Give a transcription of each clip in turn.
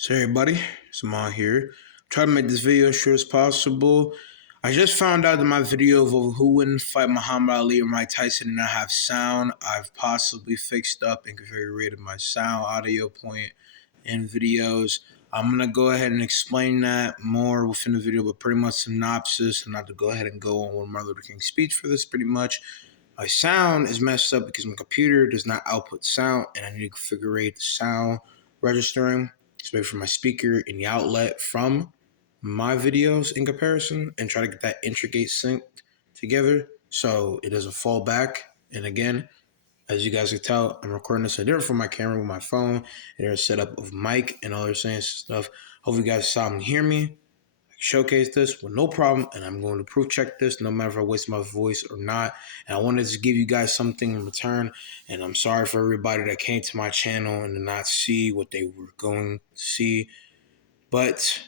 So hey everybody, it's Amon here. Try to make this video as short as possible. I just found out that my video of who wouldn't fight Muhammad Ali or Mike Tyson did not have sound. I've possibly fixed up and configured my sound audio point in videos. I'm going to go ahead and explain that more within the video, but pretty much synopsis, and not to go ahead and go on with Martin Luther King's speech for this pretty much. My sound is messed up because my computer does not output sound, and I need to configure the sound registering, especially for my speaker and the outlet from my videos in comparison, and try to get that intricate synced together so it doesn't fall back. And again, as you guys can tell, I'm recording this different from my camera with my phone, and there's a setup of mic and other stuff. Hope you guys saw and hear me. Showcase this with no problem, and I'm going to proof check this no matter if I waste my voice or not. And I wanted to give you guys something in return, and I'm sorry for everybody that came to my channel and did not see what they were going to see. But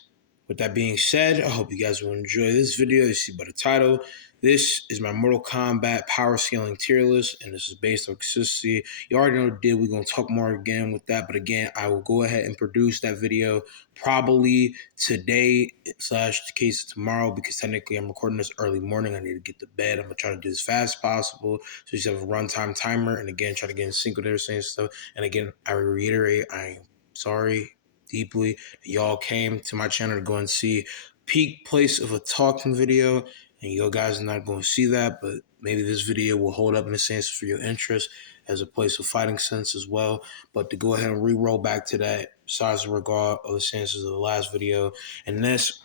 with that being said, I hope you guys will enjoy this video. You see by the title, this is my Mortal Kombat power scaling tier list, and this is based on consistency. You already know the deal. We're going to talk more again with that, but again, I will go ahead and produce that video probably today / the case of tomorrow, because technically I'm recording this early morning. I need to get to bed. I'm going to try to do as fast as possible, so you have a runtime timer, and again, try to get in sync with everything and stuff. And again, I reiterate, I am sorry deeply that y'all came to my channel to go and see peak place of a talking video, and you guys are not going to see that, but maybe this video will hold up in a sense for your interest as a place of fighting sense as well. But to go ahead and re-roll back to that size of regard of the senses of the last video, and this,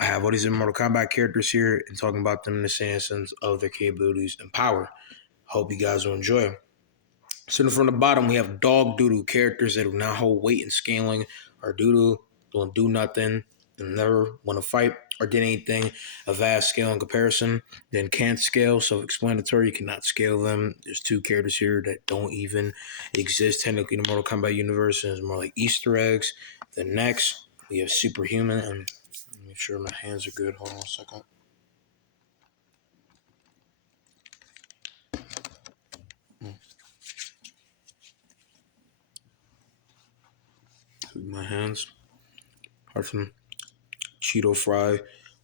I have all these Mortal Kombat characters here and talking about them in the sense of their capabilities and power. Hope you guys will enjoy. So from the bottom, we have dog doodle characters that do not hold weight in scaling, or doodle, don't do nothing, and never want to fight or did anything a vast scale in comparison, then can't scale. Self-explanatory, you cannot scale them. There's two characters here that don't even exist technically in the Mortal Kombat universe, and it's more like Easter eggs. Then next, we have Superhuman, and make sure my hands are good. Hold on a second. My hands are from Cheeto fry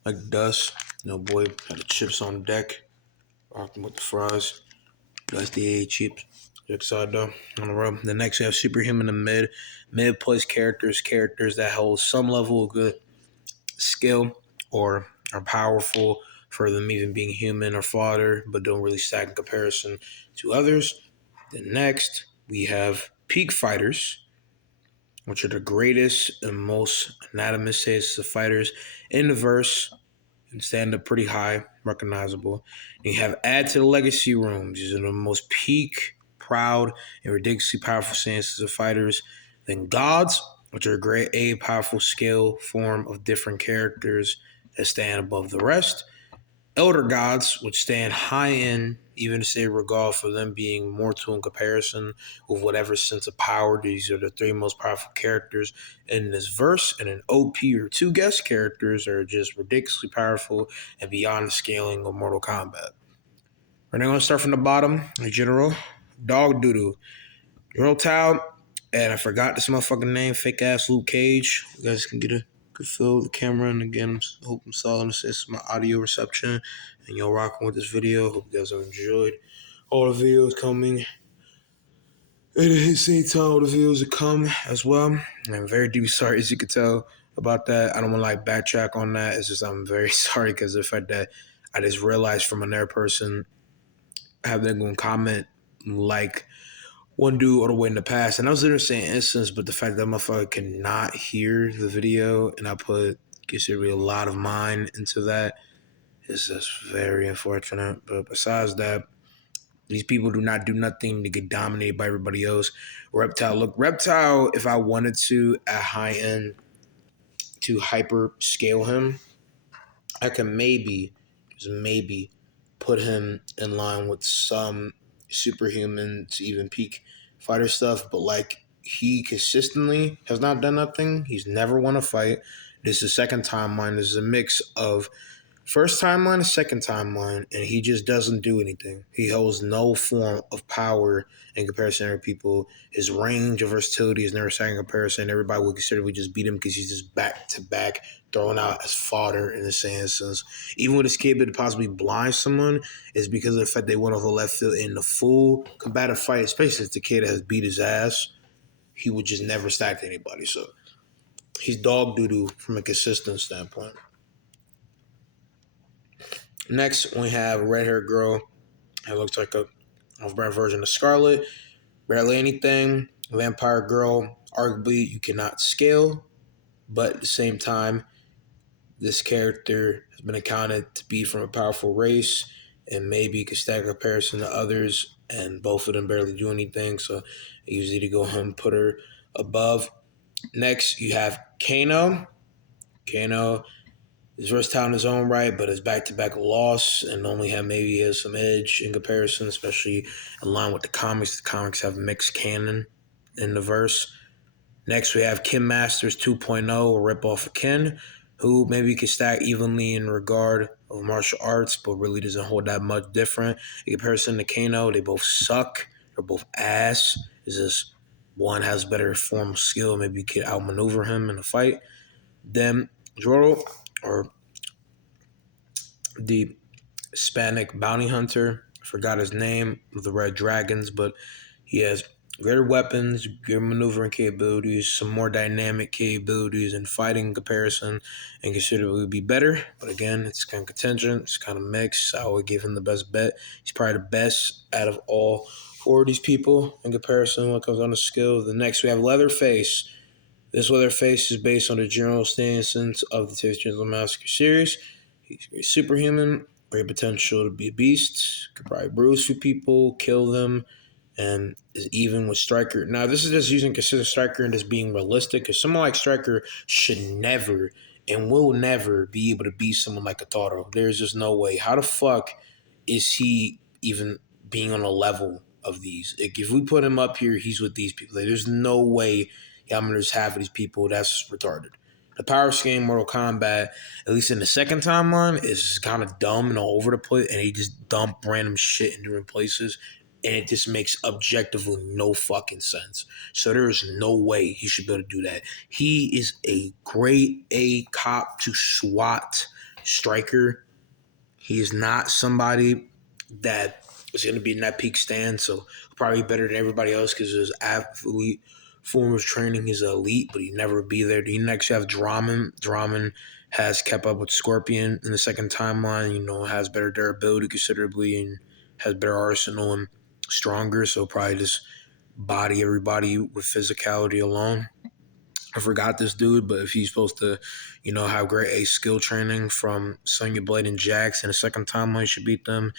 like dust. No boy had the chips on deck, rocking with the fries. That's the A chips. Side though on the road. The next we have Superhuman in mid place characters that hold some level of good skill or are powerful for them even being human or fodder, but don't really stack in comparison to others. Then next we have peak fighters, which are the greatest and most anatomous states of fighters in the verse and stand up pretty high, recognizable. And you have add to the legacy rooms. These are the most peak, proud, and ridiculously powerful stances of fighters. Then gods, which are a great A, powerful scale form of different characters that stand above the rest. Elder gods, which stand high in, even to say regard for them being mortal in comparison with whatever sense of power. These are the three most powerful characters in this verse. And an OP or two guest characters are just ridiculously powerful and beyond the scaling of Mortal Kombat. We're now going to start from the bottom. In general, Dog Doodoo, General Tao, and I forgot this motherfucking name, fake ass Luke Cage. You guys can get a good feel of the camera, and again, I hope I'm solid. This is my audio reception, and y'all rocking with this video. Hope you guys have enjoyed all the videos coming. And at the same time, all the videos that come as well. And I'm very deeply sorry, as you can tell, about that. I don't want to like backtrack on that. It's just I'm very sorry because of the fact that I just realized from another person, have them going to comment like one dude all the way in the past, and I was in the same instance, but the fact that motherfucker cannot hear the video, and I put considerably a lot of mine into that, is just very unfortunate. But besides that, these people do not do nothing to get dominated by everybody else. Reptile, if I wanted to at high end to hyper scale him, I can maybe put him in line with some Superhuman to even peak fighter stuff, but like he consistently has not done nothing. He's never won a fight. This is the second time mine. This is a mix of First timeline, second timeline, and he just doesn't do anything. He holds no form of power in comparison to other people. His range of versatility is never second comparison. Everybody would consider we just beat him because he's just back to back, thrown out as fodder in the sense. Even with his capability to possibly blind someone, is because of the fact they went off the left field in the full combative fight, especially since the kid has beat his ass. He would just never stack anybody. So he's dog doo doo from a consistent standpoint. Next, we have a red-haired girl. It looks like a off-brand version of Scarlet. Barely anything. Vampire girl. Arguably, you cannot scale. But at the same time, this character has been accounted to be from a powerful race. And maybe you could stack a comparison to others. And both of them barely do anything. So I usually to go home and put her above. Next, you have Kano. Kano is versatile in his own right, but his back-to-back loss and only have maybe has some edge in comparison, especially in line with the comics. The comics have mixed canon in the verse. Next, we have Ken Masters 2.0, a ripoff of Ken, who maybe could stack evenly in regard of martial arts, but really doesn't hold that much different. In comparison to Kano, they both suck. They're both ass. It's just one has better form of skill. Maybe you could outmaneuver him in a fight. Then Joro, or the Hispanic bounty hunter. I forgot his name of the Red Dragons, but he has greater weapons, greater maneuvering capabilities, some more dynamic capabilities and fighting in comparison, and considerably be better. But again, it's kind of contingent, it's kind of mixed. I would give him the best bet. He's probably the best out of all four of these people in comparison when it comes down to skill. The next we have Leatherface. This Leatherface is based on the general stances of the Texas Chainsaw Massacre series. He's very superhuman, great potential to be a beast, could probably bruise through people, kill them, and is even with Stryker. Now, this is just using consider Stryker and just being realistic, because someone like Stryker should never and will never be able to beat someone like Ataro. There's just no way. How the fuck is he even being on a level of these? Like, if we put him up here, he's with these people. Like, there's no way I'm gonna just have these people. That's retarded. The power scaling Mortal Kombat, at least in the second timeline, is kind of dumb and all over the place, and he just dump random shit in different places, and it just makes objectively no fucking sense. So there is no way he should be able to do that. He is a grade A cop to SWAT striker. He is not somebody that is going to be in that peak stand, so probably better than everybody else because his athlete form of training is elite, but he never be there. You next have Draman. Draman has kept up with Scorpion in the second timeline, has better durability considerably and has better arsenal and stronger, so probably just body everybody with physicality alone. I forgot this dude, but if he's supposed to, have great ace skill training from Sonya Blade and Jax in the second timeline, he should beat them.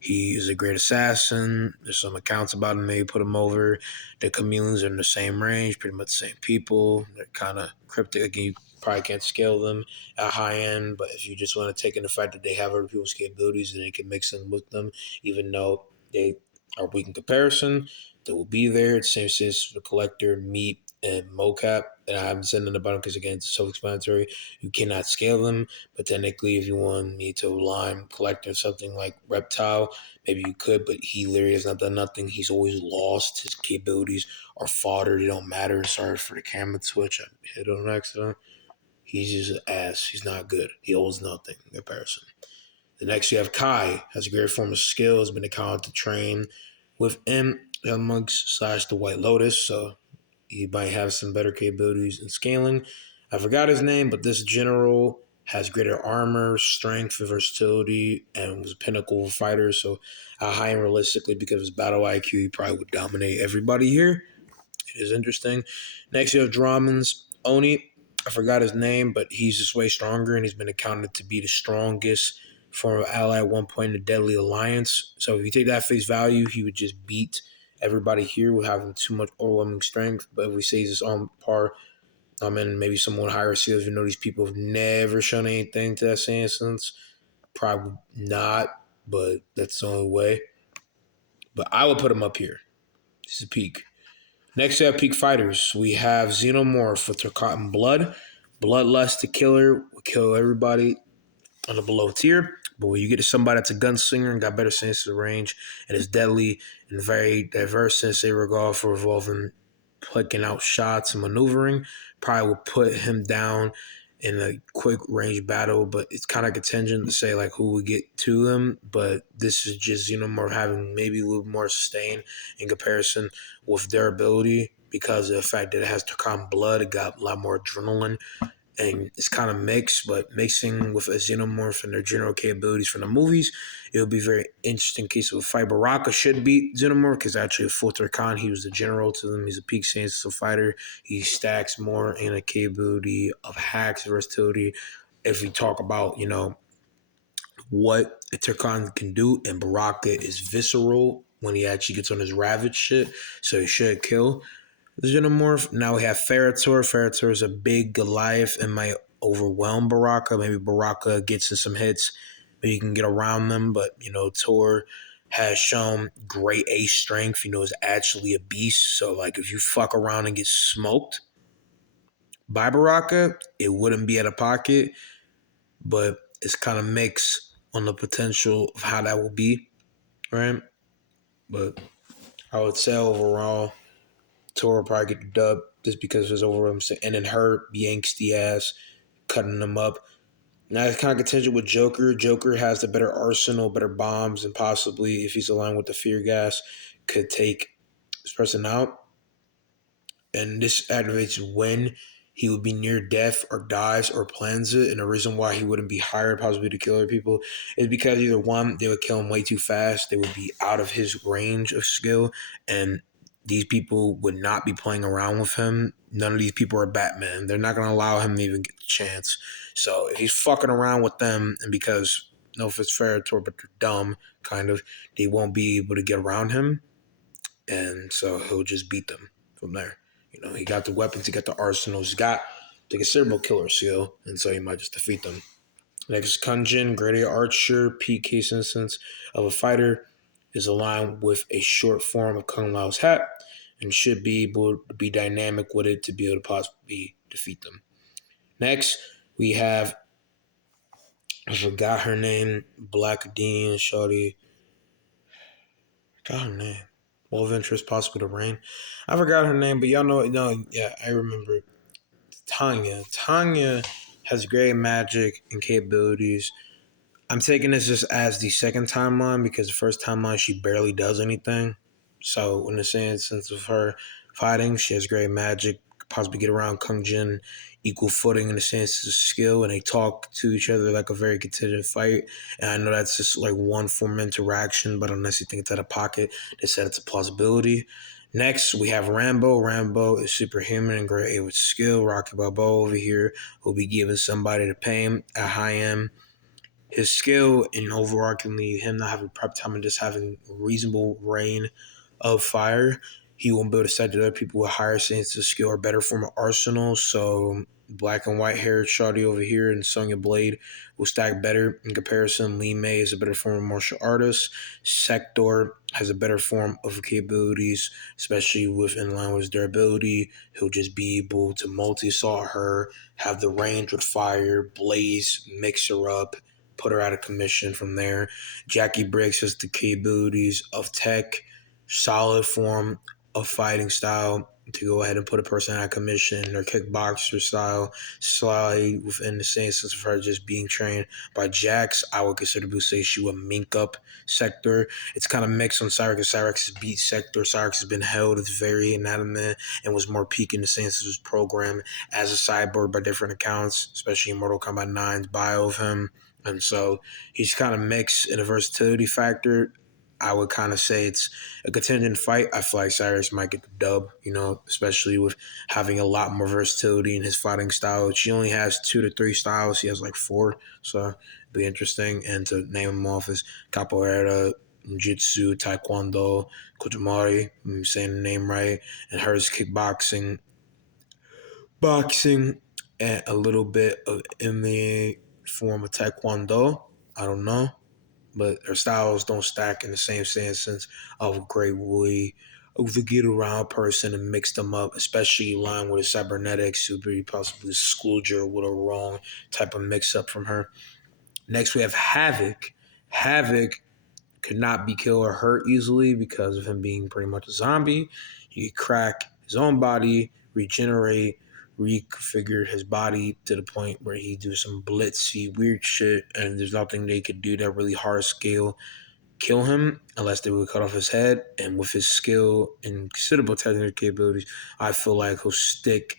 He is a great assassin. There's some accounts about him. Maybe put him over. The chameleons are in the same range, pretty much the same people. They're kind of cryptic. Again, you probably can't scale them at high end, but if you just want to take in the fact that they have other people's capabilities and they can mix them with them, even though they are weak in comparison, they will be there. It's the same sense for the collector, meat, and mocap. And I haven't said nothing about them because, again, it's self-explanatory. You cannot scale them, but technically, if you want me to align collector something like Reptile, maybe you could, but he literally has not done nothing. He's always lost. His capabilities are fodder. They don't matter. Sorry for the camera switch. I hit on accident. He's just an ass. He's not good. He holds nothing in comparison. The next you have Kai, has a great form of skill, has been accounted to train with him amongst / the White Lotus, so he might have some better capabilities in scaling. I forgot his name, but this general has greater armor, strength, and versatility, and was a pinnacle fighter. So high and realistically, because of his battle IQ, he probably would dominate everybody here. It is interesting. Next, you have Dramon's Oni. I forgot his name, but he's just way stronger, and he's been accounted to be the strongest form of ally at one point in the Deadly Alliance. So if you take that face value, he would just beat everybody here with having too much overwhelming strength. But if we say he's on par, and maybe someone higher skills, these people have never shown anything to that same sense. Probably not, but that's the only way. But I would put him up here. This is a peak. Next, we have peak fighters. We have Xenomorph with her cotton blood. Bloodlust, the killer, will kill everybody. on the below tier. But when you get to somebody that's a gunslinger and got better sense of range and is deadly and very diverse since they regard for revolving, picking out shots and maneuvering, probably will put him down in a quick range battle. But it's kind of contingent to say like who would get to him. But this is just more having maybe a little more sustain in comparison with their ability because of the fact that it has Turkan blood. It got a lot more adrenaline and it's kind of mixed, but mixing with a xenomorph and their general capabilities from the movies, it'll be very interesting case of a fight. Baraka should beat Xenomorph because actually Fulter Khan, he was the general to them. He's a peak stance fighter. He stacks more in a capability of hacks, versatility. If we talk about, what a Turkan can do, and Baraka is visceral when he actually gets on his ravage shit, so he should kill the Xenomorph. Now we have Ferritor. Ferritor is a big Goliath and might overwhelm Baraka. Maybe Baraka gets in some hits. Maybe you can get around them. But, Tor has shown great ace strength. Is actually a beast. So, like, if you fuck around and get smoked by Baraka, it wouldn't be out of pocket. But it's kind of mixed on the potential of how that will be, right? But I would say overall, Tor will probably get the dub just because of his overall, and then her angsty ass cutting them up. Now it's kind of contingent with Joker. Joker has the better arsenal, better bombs, and possibly if he's aligned with the fear gas, could take this person out. And this activates when he would be near death or dies or plans it. And the reason why he wouldn't be hired possibly to kill other people is because either one, they would kill him way too fast. They would be out of his range of skill. And these people would not be playing around with him. None of these people are Batman. They're not going to allow him to even get the chance. So if he's fucking around with them, and because, no, if it's fair to, but they're dumb, kind of, they won't be able to get around him. And so he'll just beat them from there. He got the weapons, he got the arsenals, he's got the considerable killer skill, and so he might just defeat them. Next, Kunjin, Gradient Archer, peak case instance of a fighter, is aligned with a short form of Kung Lao's hat and should be able to be dynamic with it to be able to possibly defeat them. Next, we have, I forgot her name, Black Dean Shawty. Got her name. Love interest, possibly the rain. I forgot her name, but y'all know. No, yeah, I remember. Tanya. Tanya has great magic and capabilities. I'm taking this just as the second timeline because the first timeline she barely does anything. So in the sense of her fighting, she has great magic, possibly get around Kung Jin, equal footing in the sense of skill, and they talk to each other like a very competitive fight. And I know that's just like one form of interaction, but unless you think it's out of pocket, they said it's a plausibility. Next, we have Rambo. Rambo is superhuman and great with skill. Rocky Balboa over here will be giving somebody the pain at high end. His skill and overarchingly him not having prep time and just having reasonable rain of fire, he won't be able to set other people with higher sense of skill or better form of arsenal. So black and white haired shawty over here and Sonya Blade will stack better in comparison. Lee May is a better form of martial artist. Sector has a better form of capabilities, especially with in line with his durability. He'll just be able to multi-assault her, have the range with fire, blaze, mix her up, put her out of commission from there. Jackie Briggs has the capabilities of tech, solid form of fighting style to go ahead and put a person out of commission, or kickboxer style, slide within the same sense of her just being trained by Jax. I would consider say she would mink up Sector. It's kind of mixed on Cyrex because Cyrex has beat Sector. Cyrex has been held as very inanimate and was more peak in the sense of his program as a cyborg by different accounts, especially in Mortal Kombat 9's bio of him. And so he's kind of mixed in a versatility factor. I would kind of say it's a contingent fight. I feel like Cyrus might get the dub, especially with having a lot more versatility in his fighting style. She only has 2 to 3 styles. He has like 4. So it'd be interesting. And to name them off is Capoeira, Jiu-Jitsu, Taekwondo, Kojimari, I'm saying the name right, and hers kickboxing, boxing, and a little bit of MMA form of Taekwondo. I don't know. But their styles don't stack in the same sense of a great way of the get around person and mix them up, especially line with a cybernetics who be possibly schooled you with a wrong type of mix up from her. Next, we have Havoc. Havoc could not be killed or hurt easily because of him being pretty much a zombie. He could crack his own body, regenerate, reconfigure his body to the point where he do some blitzy weird shit, and there's nothing they could do that really hard scale kill him unless they would cut off his head. And with his skill and considerable technical capabilities, I feel like he'll stick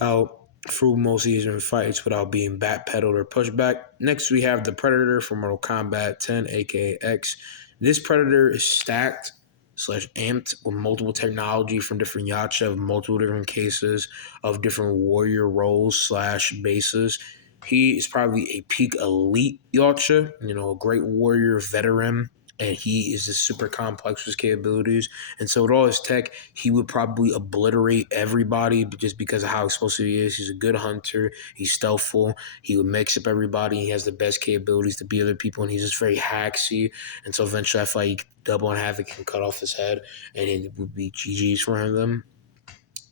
out through most of these fights without being backpedaled or pushed back. Next, we have the Predator from Mortal Kombat 10, aka X. This Predator is stacked slash amped with multiple technology from different yacha of multiple different cases of different warrior roles slash bases. He is probably a peak elite yacha, a great warrior veteran, and he is just super complex with his capabilities. And so with all his tech, he would probably obliterate everybody just because of how explosive he is. He's a good hunter. He's stealthful. He would mix up everybody. He has the best capabilities to beat other people, and he's just very hacksy. And so eventually I feel like he could double on Havoc and cut off his head, and it would be GG's for him.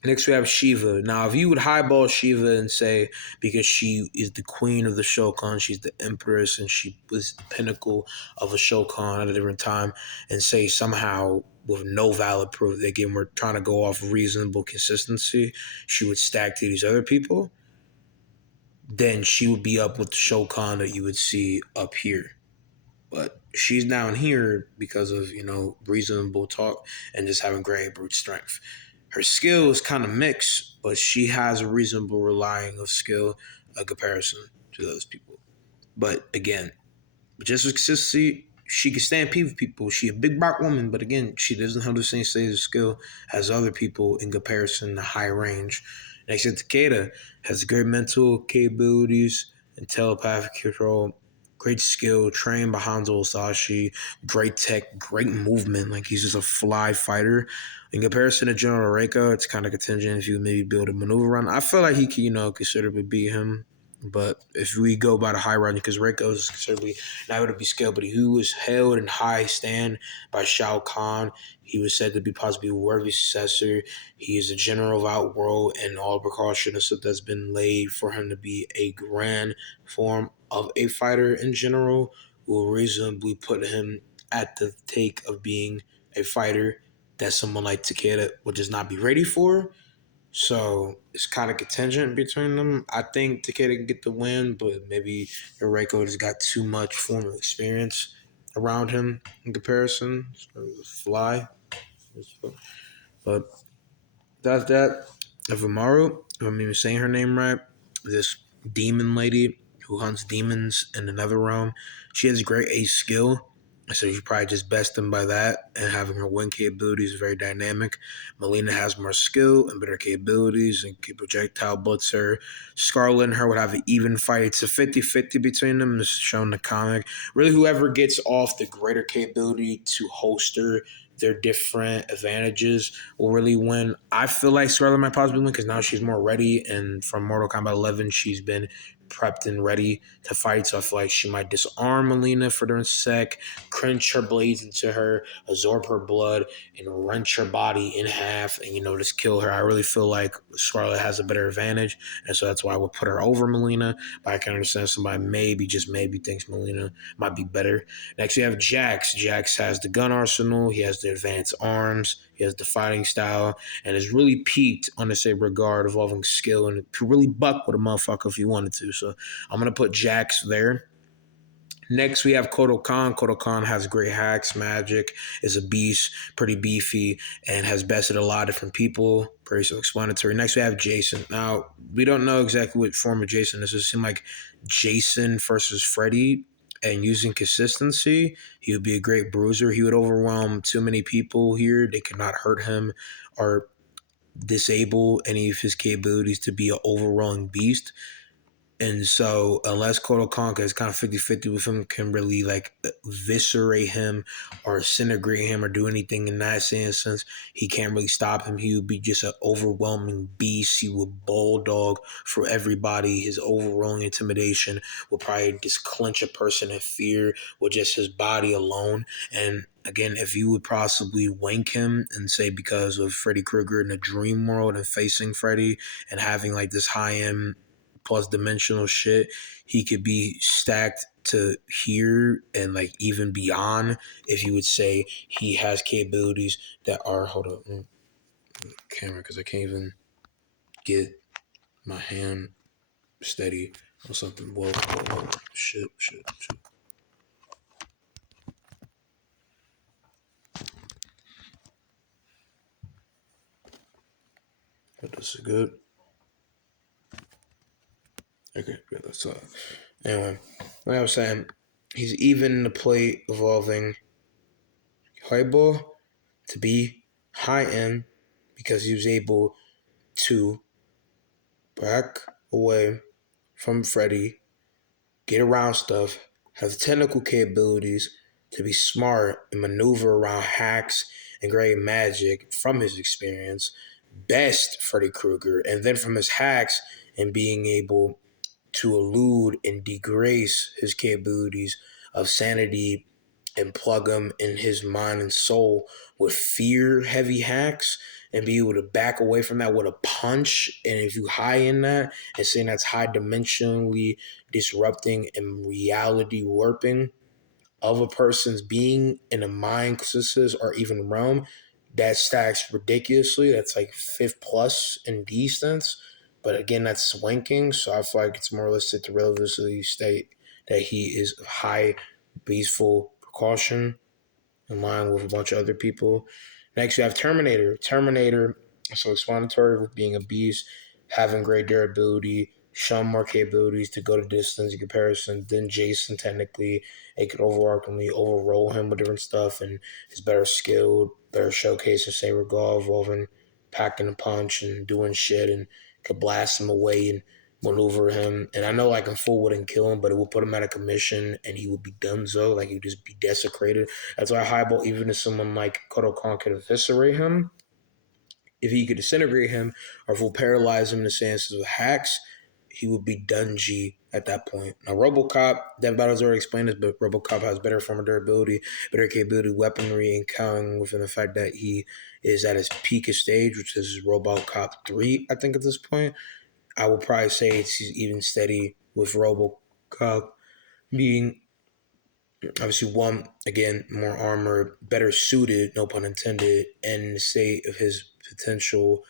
Next, we have Shiva. Now, if you would highball Shiva and say, because she is the queen of the Shokan, she's the empress, and she was the pinnacle of a Shokan at a different time, and say somehow with no valid proof, again, we're trying to go off reasonable consistency, she would stack to these other people, then she would be up with the Shokan that you would see up here. But she's down here because of, reasonable talk and just having great brute strength. Her skill is kind of mixed, but she has a reasonable relying of skill in comparison to those people. But again, just with consistency, she can stampede with people. She a big black woman, but again, she doesn't have the same stage of skill as other people in comparison to high range. Next to Takeda, has great mental capabilities and telepathic control, great skill, trained by Hanzo Osashi, great tech, great movement. Like he's just a fly fighter. In comparison to General Reiko, it's kind of contingent if you maybe build a maneuver run. I feel like he can, considerably beat him. But if we go by the high run, because Reiko is considerably not able to be scaled, but he was held in high stand by Shao Kahn. He was said to be possibly a worthy successor. He is a general of Outworld, and all precautions that's been laid for him to be a grand form of a fighter in general will reasonably put him at the take of being a fighter that someone like Takeda would just not be ready for. So it's kind of contingent between them. I think Takeda can get the win, but maybe Reiko just got too much formal experience around him in comparison. So fly. But that's that. Vamaru, if I'm even saying her name right, this demon lady who hunts demons in the nether realm. She has great ace skill. So you probably just best them by that, and having her win capabilities is very dynamic. Melina has more skill and better capabilities and can projectile blitzer. Scarlet and her would have an even fight. It's a 50-50 between them. This is shown in the comic. Really, whoever gets off the greater capability to holster their different advantages will really win. I feel like Scarlet might possibly win because now she's more ready, and from Mortal Kombat 11, she's been prepped and ready to fight. So I feel like she might disarm Melina for during sec, cringe her blades into her, absorb her blood, and wrench her body in half, and just kill her. I really feel like Scarlet has a better advantage, and so that's why I would put her over Melina. But I can understand somebody maybe, just maybe, thinks Melina might be better. Next, we have Jax. Jax has the gun arsenal. He has the advanced arms. He has the fighting style, and is really peaked on the same regard, evolving skill, and could really buck with a motherfucker if you wanted to. So I'm gonna put Jax there. Next, we have Kodo Khan. Kodo Khan has great hacks, magic, is a beast, pretty beefy, and has bested a lot of different people. Pretty self-explanatory. Next, we have Jason. Now, we don't know exactly what form of Jason this. It seems like Jason versus Freddy, and using consistency, he would be a great bruiser. He would overwhelm too many people here. They could not hurt him or disable any of his capabilities to be an overwhelming beast. And so, unless Kodo Conka is kind of 50-50 with him, can really eviscerate him or disintegrate him or do anything in that sense, he can't really stop him. He would be just an overwhelming beast. He would bulldog for everybody. His overwhelming intimidation will probably just clench a person in fear with just his body alone. And again, if you would possibly wank him and say because of Freddy Krueger in the dream world and facing Freddy and having this high-end plus dimensional shit, he could be stacked to here and like even beyond. If you would say he has capabilities that are, hold up, camera, because I can't even get my hand steady or something. Whoa, shit. But this is good. Okay, good. That's anyway. Like I was saying, he's even in the play evolving Hoiberg to be high end because he was able to back away from Freddy, get around stuff, have the technical capabilities to be smart and maneuver around hacks and great magic from his experience, best Freddy Krueger, and then from his hacks and being able to elude and degrace his capabilities of sanity and plug him in his mind and soul with fear heavy hacks and be able to back away from that with a punch. And if you high in that and saying that's high dimensionally disrupting and reality warping of a person's being in a mind consciousness or even realm, that stacks ridiculously. That's like fifth plus in distance. But again, that's swanking. So I feel like it's more realistic to relatively state that he is high beastful precaution in line with a bunch of other people. Next, you have Terminator. Terminator, so explanatory with being a beast, having great durability, showing more capabilities to go to distance in comparison than Jason. Technically, it could overarchingly overroll him with different stuff, and is better skilled, better showcase and say regard, evolving, packing a punch and doing shit, and could blast him away and maneuver him. And I know like in full wouldn't kill him, but it would put him out of commission and he would be donezo, like he'd just be desecrated. That's why highball, even if someone like Kodo Khan could eviscerate him, if he could disintegrate him or if we'll paralyze him in the sense of hacks, he would be dungy at that point. Now, RoboCop, Dev Battle's already explained this, but RoboCop has better form of durability, better capability, weaponry, and counting within the fact that he is at his peakest stage, which is RoboCop 3, I think, at this point. I would probably say it's even steady with RoboCop being obviously one again more armor, better suited, no pun intended, and the state of his potential